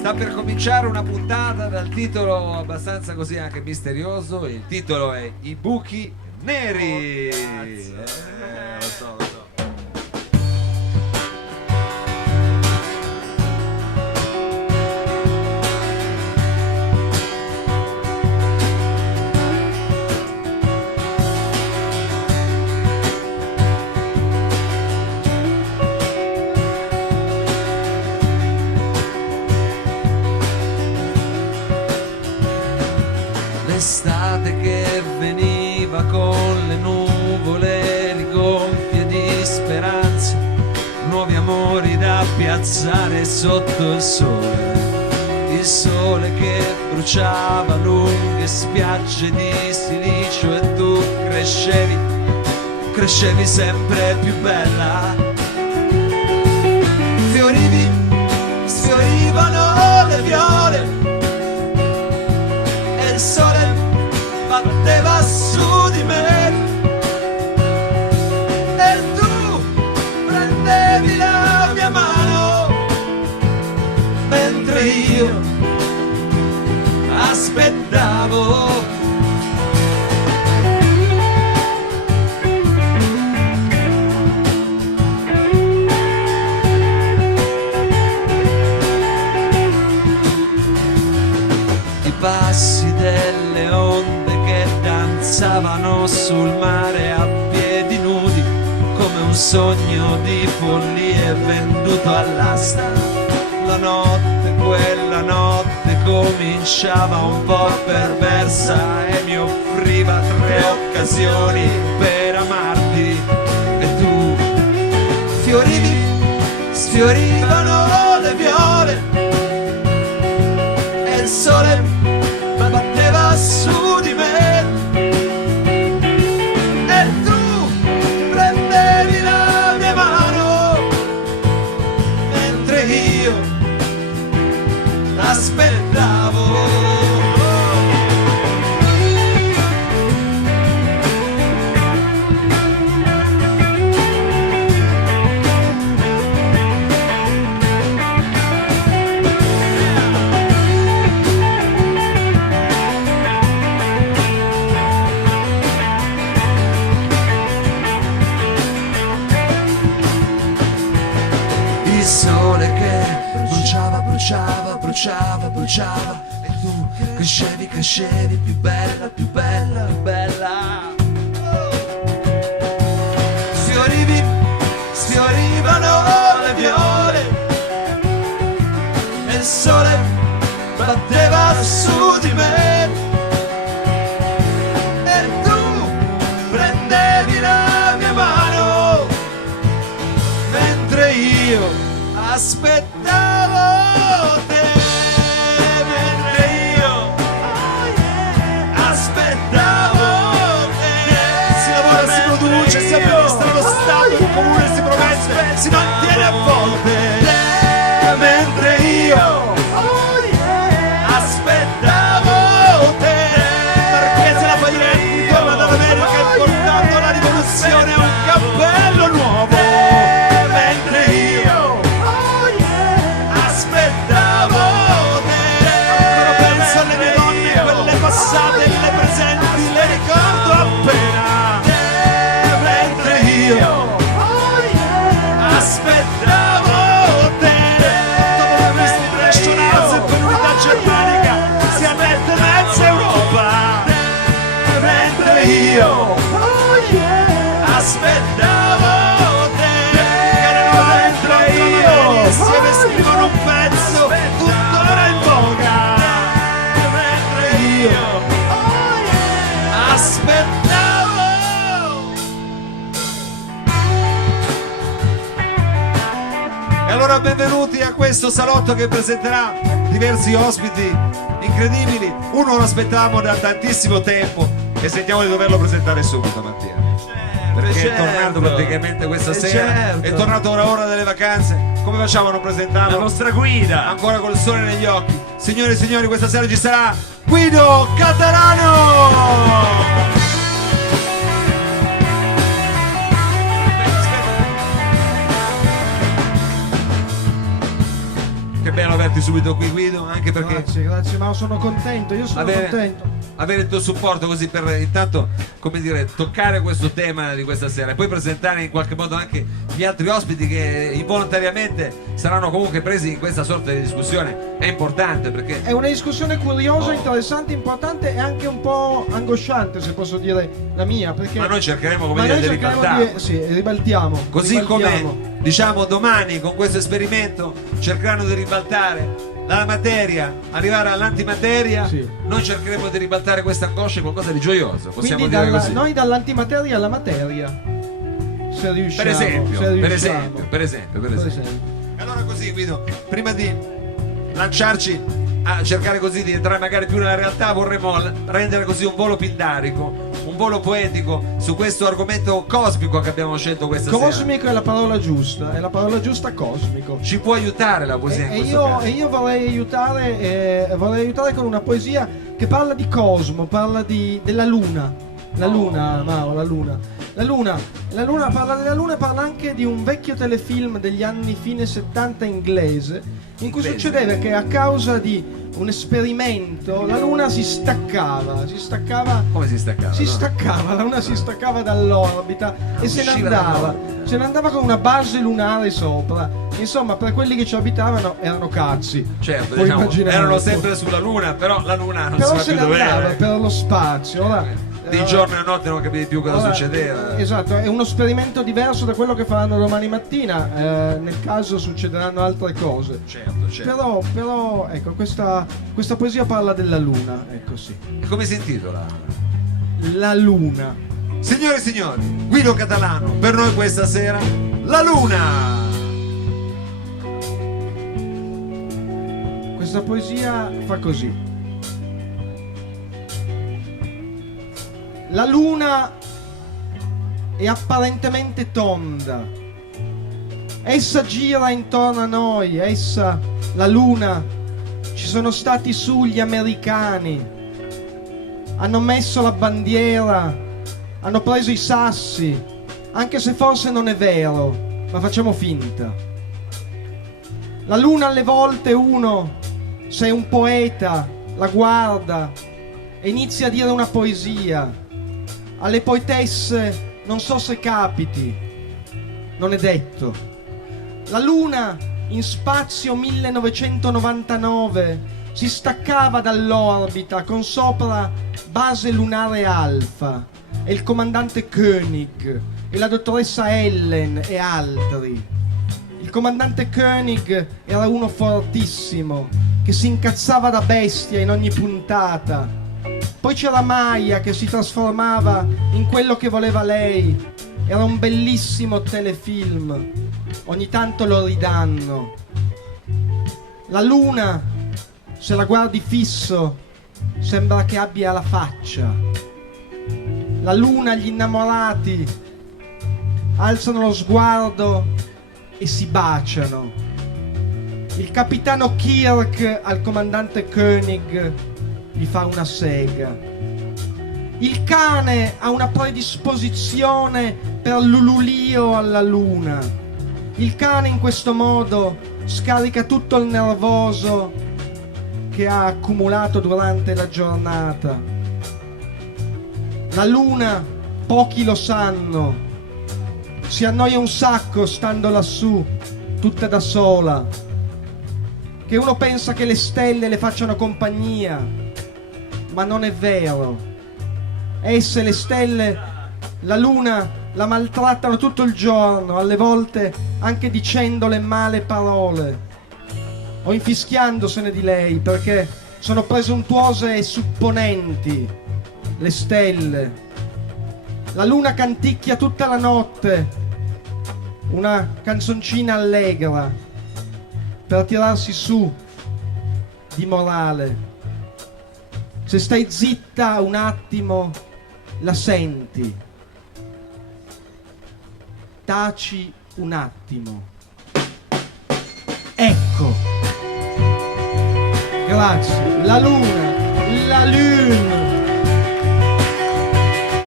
Sta per cominciare una puntata dal titolo abbastanza così anche misterioso. Il titolo è I buchi neri. Lo so. L'estate che veniva con le nuvole rigonfie di speranze, nuovi amori da piazzare sotto il sole che bruciava lunghe spiagge di silicio e tu crescevi sempre più bella, sfiorivano le viole e il sole batteva su di me e tu prendevi la mia mano mentre io aspettavo. I passi delle onde che danzavano sul mare a piedi nudi, come un sogno di follie venduto all'asta. Quella notte cominciava un po' perversa e mi offriva 3 occasioni per amarti e tu sfiorivano le viole e il sole batteva su di me e tu prendevi la mia mano mentre io aspettavo. Il sole che bruciava e tu crescevi più bella. Sfiorivano le viole e il sole batteva su di me e tu prendevi la mia mano mentre io aspettavo te. Si amministra lo Stato, il comune si promette, si mantiene a volte, mentre io aspettavo te. Marchese Lafayette torna dall'America portando la rivoluzione a un cappello nuovo, mentre io aspettavo te. Ancora penso alle mie donne, quelle passate, quelle presenti, le ricordo appena. Io aspettavo te. Dopo la questa impressionanza e per l'unità germanica si annette mezza Europa, mentre io aspettavo te. Erano mentre io insieme scrivono un pezzo tuttora in voga, mentre io aspettavo. E allora benvenuti a questo salotto che presenterà diversi ospiti incredibili. Uno lo aspettavamo da tantissimo tempo e sentiamo di doverlo presentare subito, Mattia. Perché è tornato praticamente questa sera, è tornato ora delle vacanze. Come facciamo a non presentarlo? La nostra guida, ancora col sole negli occhi. Signore e signori, questa sera ci sarà Guido Catalano. che bello averti subito qui, Guido, anche perché Grazie, ma sono contento, io sono contento. Avere il tuo supporto così per intanto, come dire, toccare questo tema di questa sera e poi presentare in qualche modo anche gli altri ospiti che involontariamente saranno comunque presi in questa sorta di discussione è importante, perché è una discussione curiosa, interessante, importante e anche un po' angosciante, se posso dire la mia, perché ma noi cercheremo, come dire, di ribaltarlo. Sì, ribaltiamo. Così come diciamo domani con questo esperimento cercheranno di ribaltare dalla materia, arrivare all'antimateria, sì. Noi cercheremo di ribaltare questa angoscia in qualcosa di gioioso, possiamo quindi dire così. Noi dall'antimateria alla materia, se riusciamo. Per esempio. Allora così, Guido, prima di lanciarci a cercare così di entrare magari più nella realtà, vorremmo rendere così un volo pindarico, un volo poetico su questo argomento cosmico che abbiamo scelto questa sera. Cosmico è la parola giusta, cosmico. Ci può aiutare la poesia in questo caso? E io vorrei aiutare con una poesia che parla di cosmo, parla della luna. La luna, Mauro, la luna. La luna parla della luna e parla anche di un vecchio telefilm degli anni fine 70 inglese, in cui succedeva che a causa di un esperimento la luna si staccava. Come si staccava? La luna si staccava dall'orbita e se ne andava con una base lunare sopra. Insomma, per quelli che ci abitavano erano cazzi. Certo, diciamo, erano sempre sulla luna, però la luna non però si se ne andava per lo spazio. Ora, di giorno e notte non capivi più cosa succedeva. Esatto, è uno esperimento diverso da quello che faranno domani mattina, nel caso succederanno altre cose. Certo. Però ecco, questa poesia parla della luna, ecco sì. E come si intitola? La luna. Signore e signori, Guido Catalano, per noi questa sera, la luna! Questa poesia fa così. La luna è apparentemente tonda. Essa gira intorno a noi, la luna, ci sono stati su gli americani, hanno messo la bandiera, hanno preso i sassi, anche se forse non è vero, ma facciamo finta. La luna alle volte uno, se è un poeta, la guarda e inizia a dire una poesia. Alle poetesse non so se capiti, non è detto. La luna in Spazio 1999 si staccava dall'orbita con sopra base lunare Alfa e il comandante Koenig e la dottoressa Ellen e altri. Il comandante Koenig era uno fortissimo che si incazzava da bestia in ogni puntata. Poi c'era Maya che si trasformava in quello che voleva lei. Era un bellissimo telefilm. Ogni tanto lo ridanno. La luna, se la guardi fisso, sembra che abbia la faccia. La luna, gli innamorati alzano lo sguardo e si baciano. Il capitano Kirk al comandante Koenig gli fa una sega. Il cane ha una predisposizione per l'ululio alla luna. Il cane in questo modo scarica tutto il nervoso che ha accumulato durante la giornata. La luna, pochi lo sanno, si annoia un sacco stando lassù, tutta da sola, che uno pensa che le stelle le facciano compagnia. Ma non è vero. Esse, le stelle, la luna, la maltrattano tutto il giorno, alle volte anche dicendole male parole o infischiandosene di lei, perché sono presuntuose e supponenti le stelle. La luna canticchia tutta la notte una canzoncina allegra per tirarsi su di morale. Se stai zitta un attimo, la senti. Taci un attimo. Ecco. Grazie. La luna.